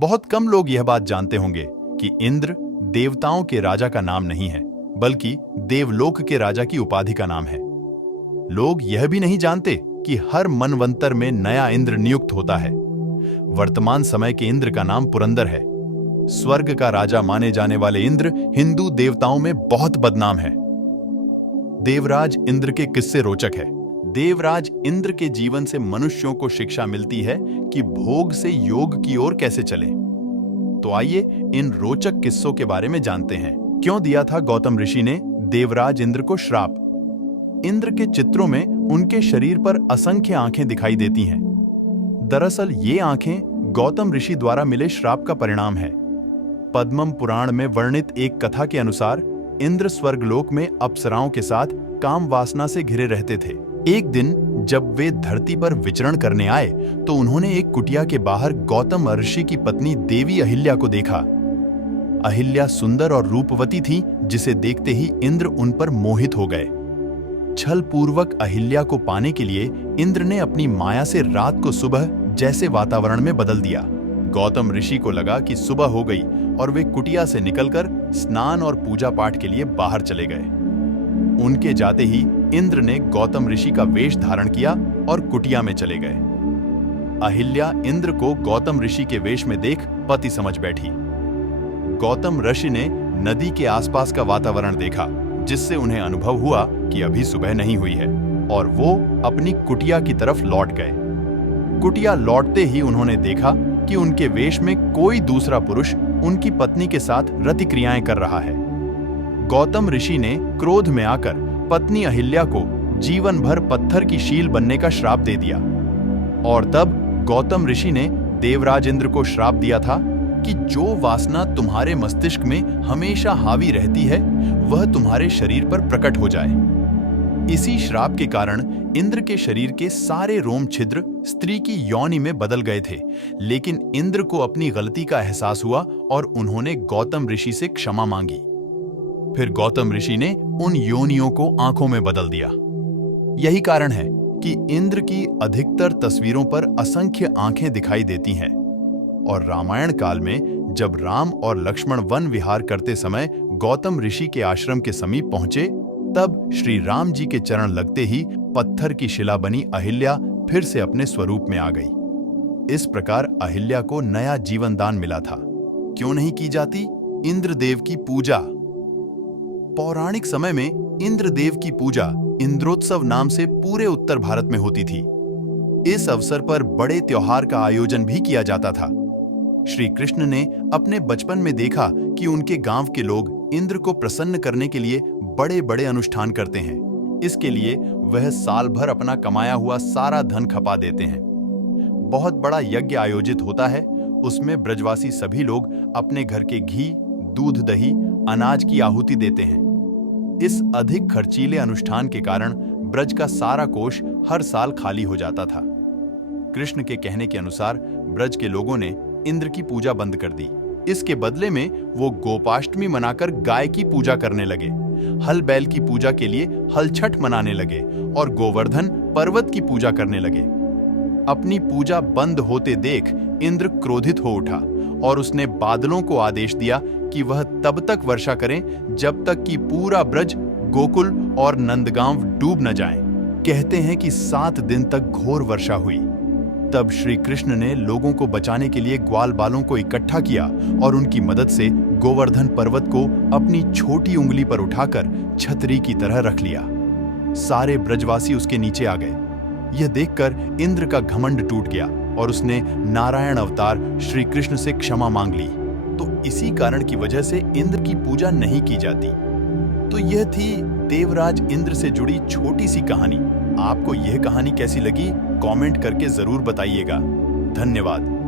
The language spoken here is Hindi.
बहुत कम लोग यह बात जानते होंगे कि इंद्र देवताओं के राजा का नाम नहीं है, बल्कि देवलोक के राजा की उपाधि का नाम है। लोग यह भी नहीं जानते कि हर मनवंतर में नया इंद्र नियुक्त होता है। वर्तमान समय के इंद्र का नाम पुरंदर है। स्वर्ग का राजा माने जाने वाले इंद्र हिंदू देवताओं में बहुत बदनाम है। देवराज इंद्र के किस्से रोचक है। देवराज इंद्र के जीवन से मनुष्यों को शिक्षा मिलती है कि भोग से योग की ओर कैसे चले। तो आइए इन रोचक किस्सों के बारे में जानते हैं। क्यों दिया था गौतम ऋषि ने देवराज इंद्र को श्राप? इंद्र के चित्रों में उनके शरीर पर असंख्य आंखें दिखाई देती हैं। दरअसल ये आंखें गौतम ऋषि द्वारा मिले श्राप का परिणाम है। पद्मम पुराण में वर्णित एक कथा के अनुसार इंद्र स्वर्गलोक में अप्सराओं के साथ काम वासना से घिरे रहते थे। एक दिन जब वे धरती पर विचरण करने आए तो उन्होंने एक कुटिया के बाहर गौतम ऋषि की पत्नी देवी अहिल्या को देखा। अहिल्या सुंदर और रूपवती थी, जिसे देखते ही इंद्र उन पर मोहित हो गए। छल पूर्वक अहिल्या को पाने के लिए इंद्र ने अपनी माया से रात को सुबह जैसे वातावरण में बदल दिया। गौतम ऋषि को लगा कि सुबह हो गई और वे कुटिया से निकलकर स्नान और पूजा पाठ के लिए बाहर चले गए। उनके जाते ही इंद्र ने गौतम ऋषि का वेश धारण किया और कुटिया में चले गए। अहिल्या इंद्र को गौतम ऋषि के वेश में देख पति समझ बैठी। गौतम ऋषि ने नदी के आसपास का वातावरण देखा, जिससे उन्हें अनुभव हुआ कि अभी सुबह नहीं हुई है, और वो अपनी कुटिया की तरफ लौट गए। कुटिया लौटते ही उन्होंने देखा कि उनके वेश में कोई दूसरा पुरुष उनकी पत्नी के साथ रतिक्रियाएं कर रहा है। गौतम ऋषि ने क्रोध में आकर पत्नी अहिल्या को जीवन भर पत्थर की शील बनने का श्राप दे दिया। और तब गौतम ऋषि ने देवराज इंद्र को श्राप दिया था कि जो वासना तुम्हारे मस्तिष्क में हमेशा हावी रहती है, वह तुम्हारे शरीर पर प्रकट हो जाए। इसी श्राप के कारण इंद्र के शरीर के सारे रोम छिद्र स्त्री की योनि में बदल गए थे। लेकिन इंद्र को अपनी गलती का एहसास हुआ और उन्होंने गौतम ऋषि से क्षमा मांगी। फिर गौतम ऋषि ने उन योनियों को आंखों में बदल दिया। यही कारण है कि इंद्र की अधिकतर तस्वीरों पर असंख्य आंखें दिखाई देती हैं। और रामायण काल में जब राम और लक्ष्मण वन विहार करते समय गौतम ऋषि के आश्रम के समीप पहुंचे, तब श्री राम जी के चरण लगते ही पत्थर की शिला बनी अहिल्या फिर से अपने स्वरूप में आ गई। इस प्रकार अहिल्या को नया जीवन दान मिला था। क्यों नहीं की जाती इंद्रदेव की पूजा? पौराणिक समय में इंद्रदेव की पूजा इंद्रोत्सव नाम से पूरे उत्तर भारत में होती थी। इस अवसर पर बड़े त्योहार का आयोजन भी किया जाता था। श्री कृष्ण ने अपने बचपन में देखा कि उनके गांव के लोग इंद्र को प्रसन्न करने के लिए बड़े बड़े अनुष्ठान करते हैं। इसके लिए वह साल भर अपना कमाया हुआ सारा धन खपा देते हैं। बहुत बड़ा यज्ञ आयोजित होता है। उसमें ब्रजवासी सभी लोग अपने घर के घी, दूध, दही, अनाज की आहुति देते हैं। इस अधिक खर्चीले अनुष्ठान के कारण ब्रज का सारा कोष हर साल खाली हो जाता था। कृष्ण के कहने के अनुसार ब्रज के लोगों ने इंद्र की पूजा बंद कर दी। इसके बदले में वो गोपाष्टमी मनाकर गाय की पूजा करने लगे, हल बैल की पूजा के लिए हल छठ मनाने लगे और गोवर्धन पर्वत की पूजा करने लगे। अपनी पूजा बंद होते देख इंद्र क्रोधित हो उठा और उसने बादलों को आदेश दिया कि वह तब तक वर्षा करें जब तक कि पूरा ब्रज, गोकुल और नंदगांव डूब न जाएं। कहते हैं कि 7 दिन तक घोर वर्षा हुई। तब श्री कृष्ण ने लोगों को बचाने के लिए ग्वाल बालों को इकट्ठा किया और उनकी मदद से गोवर्धन पर्वत को अपनी छोटी उंगली पर उठाकर छतरी की तरह रख लिया। सारे ब्रजवासी उसके नीचे आ गए। यह देखकर इंद्र का घमंड टूट गया और उसने नारायण अवतार श्री कृष्ण से क्षमा मांग ली। तो इसी कारण की वजह से इंद्र की पूजा नहीं की जाती। तो यह थी देवराज इंद्र से जुड़ी छोटी सी कहानी। आपको यह कहानी कैसी लगी? कमेंट करके जरूर बताइएगा। धन्यवाद।